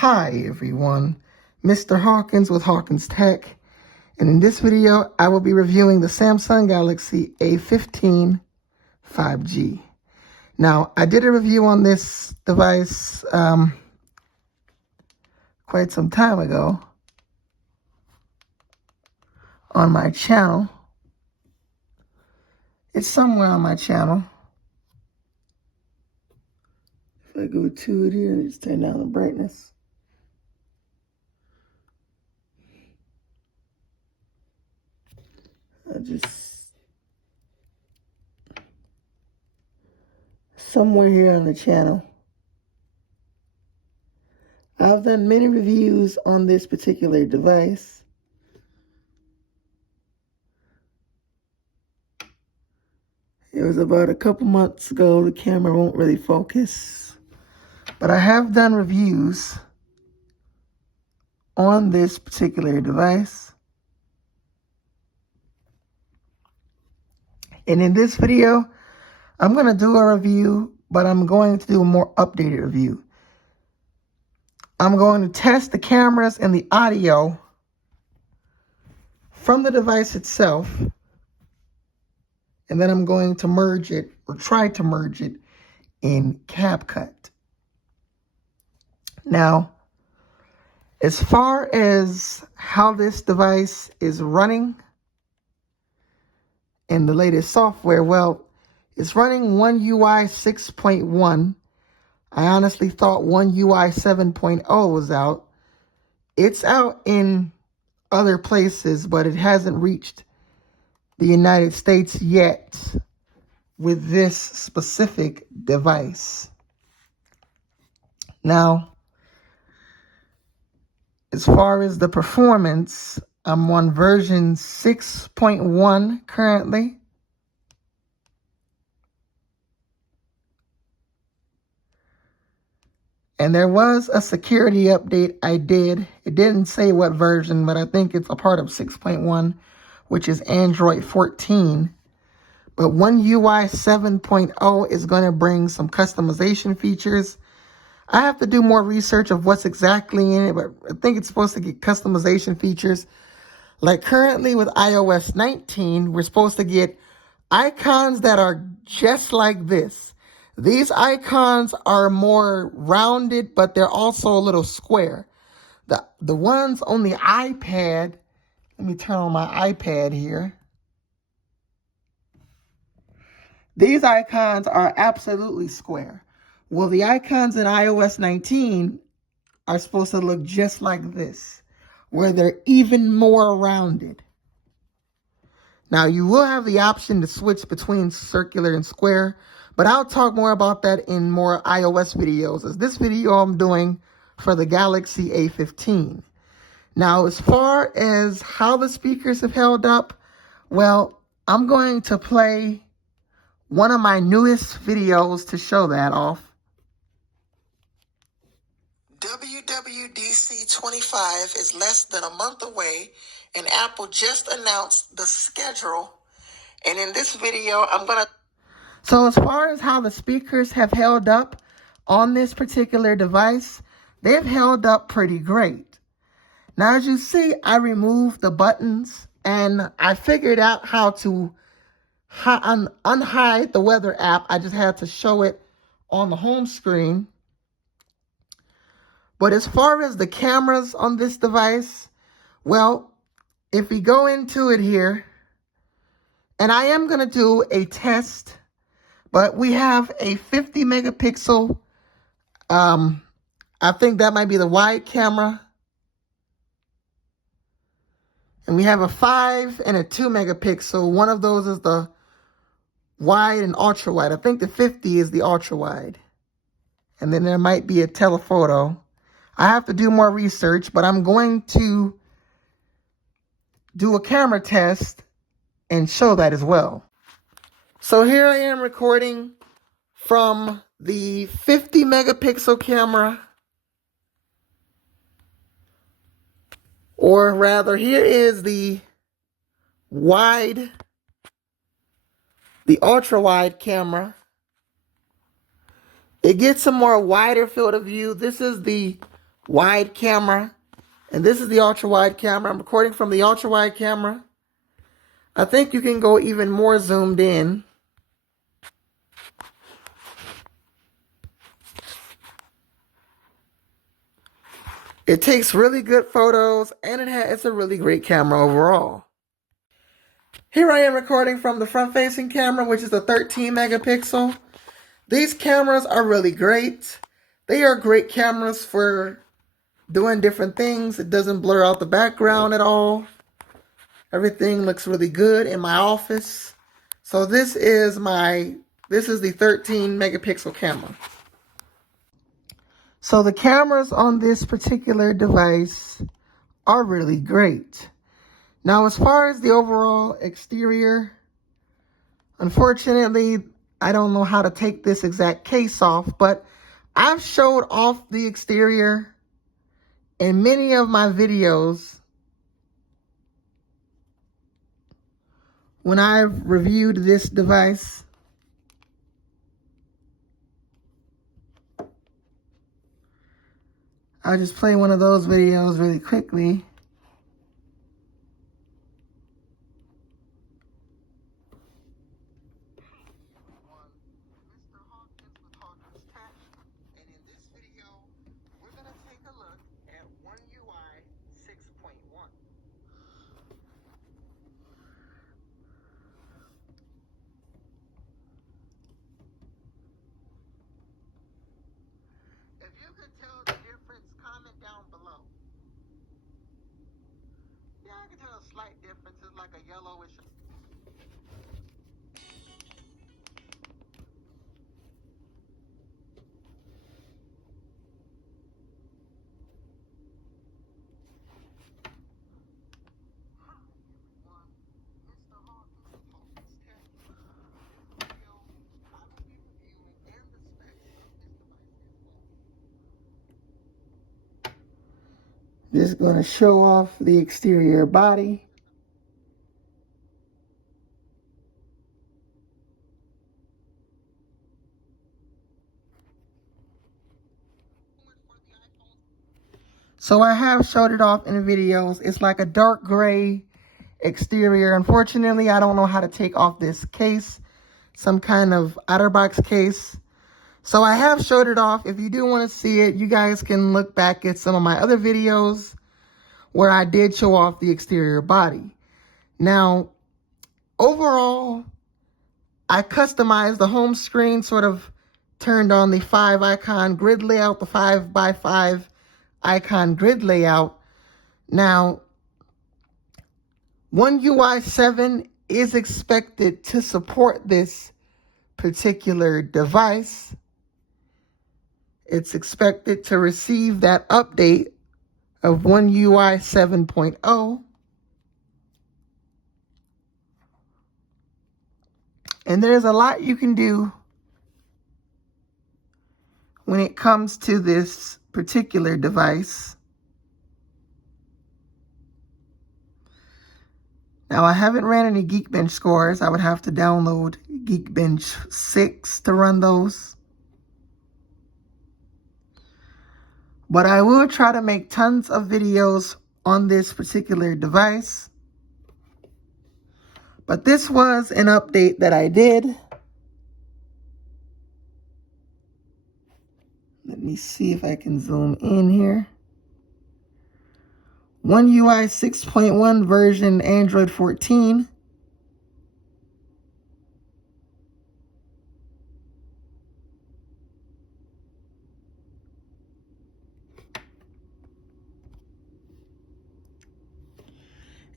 Hi everyone, Mr. Hawkins with Hawkins Tech, and in this video I will be reviewing the Samsung Galaxy A15 5G. Now, I did a review on this device quite some time ago on my channel. It's somewhere on my channel. If I go to it here, let's turn down the brightness. Somewhere here on the channel. I've done many reviews on this particular device. It was about a couple months ago. The camera won't really focus. But I have done reviews on this particular device. And in this video, I'm going to do a review, but I'm going to do a more updated review. I'm going to test the cameras and the audio from the device itself. And then I'm going to merge it, or try to merge it, in CapCut. Now, as far as how this device is running in the latest software, well, it's running One UI 6.1. I honestly thought One UI 7.0 was out. It's out in other places, but it hasn't reached the United States yet with this specific device. Now, as far as the performance, I'm on version 6.1 currently. And there was a security update I did. It didn't say what version, but I think it's a part of 6.1, which is Android 14. But One UI 7.0 is going to bring some customization features. I have to do more research of what's exactly in it, but I think it's supposed to get customization features. Like currently with iOS 19, we're supposed to get icons that are just like this. These icons are more rounded, but they're also a little square. The ones on the iPad, let me turn on my iPad here. These icons are absolutely square. Well, the icons in iOS 19 are supposed to look just like this, where they're even more rounded. Now, you will have the option to switch between circular and square, but I'll talk more about that in more iOS videos, as this video I'm doing for the Galaxy A15. Now, as far as how the speakers have held up, well, I'm going to play one of my newest videos to show that off. WWDC 25 is less than a month away, and Apple just announced the schedule. And in this video, So as far as how the speakers have held up on this particular device, they've held up pretty great. Now, as you see, I removed the buttons, and I figured out how to unhide the weather app. I just had to show it on the home screen. But as far as the cameras on this device, well, if we go into it here, and I am going to do a test, but we have a 50 megapixel, I think that might be the wide camera. And we have a 5 and a 2 megapixel. One of those is the wide and ultra wide. I think the 50 is the ultra wide. And then there might be a telephoto. I have to do more research, but I'm going to do a camera test and show that as well. So here I am recording from the 50 megapixel camera. Or rather, here is the ultra wide camera. It gets a more wider field of view. This is the wide camera. And this is the ultra wide camera. I'm recording from the ultra wide camera. I think you can go even more zoomed in. It takes really good photos, and it's a really great camera overall. Here I am recording from the front-facing camera, which is a 13 megapixel. These cameras are really great. They are great cameras for doing different things. It doesn't blur out the background at all. Everything looks really good in my office. So this is the 13 megapixel camera. So the cameras on this particular device are really great. Now, as far as the overall exterior, unfortunately, I don't know how to take this exact case off, but I've showed off the exterior in many of my videos when I've reviewed this device. I'll just play one of those videos really quickly. And in this video, we're going to take a look at One UI 6.1. If you could tell the difference, comment down below. Yeah, I can tell a slight difference. It's like a yellowish. Just going to show off the exterior body. So I have showed it off in the videos. It's like a dark gray exterior. Unfortunately, I don't know how to take off this case, some kind of OtterBox case. So I have showed it off. If you do want to see it, you guys can look back at some of my other videos where I did show off the exterior body. Now, overall, I customized the home screen, sort of turned on the 5 icon grid layout, the 5x5 icon grid layout. Now, One UI 7 is expected to support this particular device. It's expected to receive that update of One UI 7.0. And there's a lot you can do when it comes to this particular device. Now, I haven't ran any Geekbench scores. I would have to download Geekbench 6 to run those. But I will try to make tons of videos on this particular device. But this was an update that I did. Let me see if I can zoom in here. One UI 6.1 version Android 14.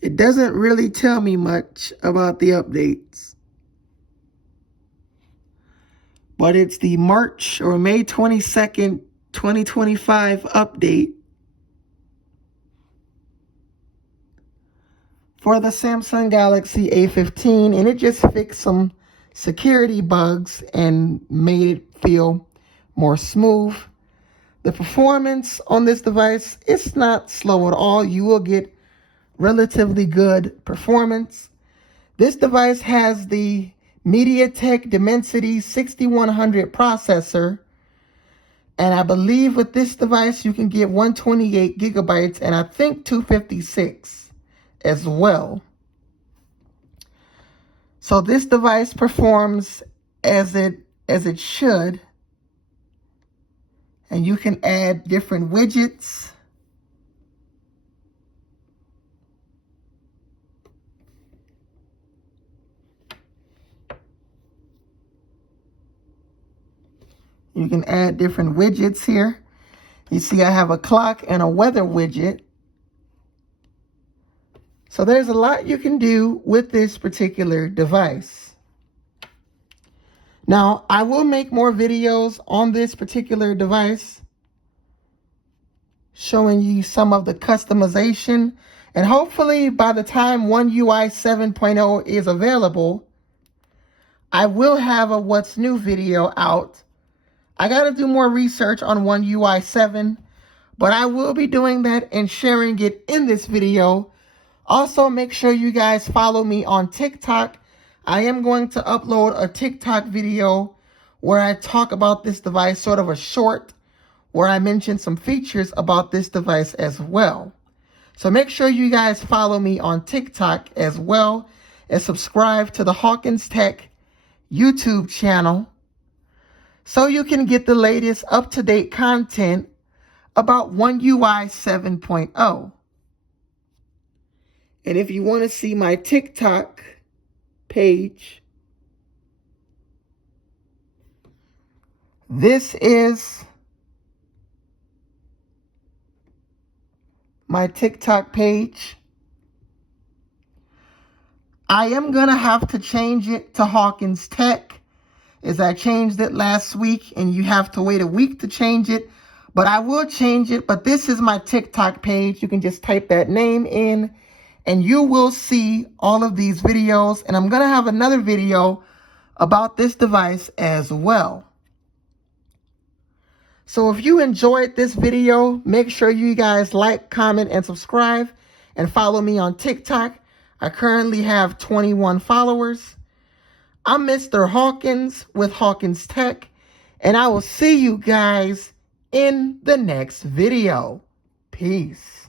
It doesn't really tell me much about the updates. But it's the March or May 22nd, 2025 update for the Samsung Galaxy A15, and it just fixed some security bugs and made it feel more smooth. The performance on this device is not slow at all. You will get relatively good performance. This device has the MediaTek Dimensity 6100 processor, And I believe with this device, you can get 128 gigabytes and I think 256 as well. So this device performs as it should. And you can add different widgets. You can add different widgets here. You see I have a clock and a weather widget. So there's a lot you can do with this particular device. Now, I will make more videos on this particular device showing you some of the customization. And hopefully by the time One UI 7.0 is available, I will have a What's New video out. I got to do more research on One UI 7, but I will be doing that and sharing it in this video. Also, make sure you guys follow me on TikTok. I am going to upload a TikTok video where I talk about this device, sort of a short, where I mention some features about this device as well. So make sure you guys follow me on TikTok as well as subscribe to the Hawkins Tech YouTube channel so you can get the latest up-to-date content about One UI 7.0. And if you want to see my TikTok page, this is my TikTok page. I am going to have to change it to Hawkins Tech, as I changed it last week and you have to wait a week to change it. But I will change it. But this is my TikTok page. You can just type that name in and you will see all of these videos. And I'm going to have another video about this device as well. So if you enjoyed this video, make sure you guys like, comment, and subscribe. And follow me on TikTok. I currently have 21 followers. I'm Mr. Hawkins with Hawkins Tech. And I will see you guys in the next video. Peace.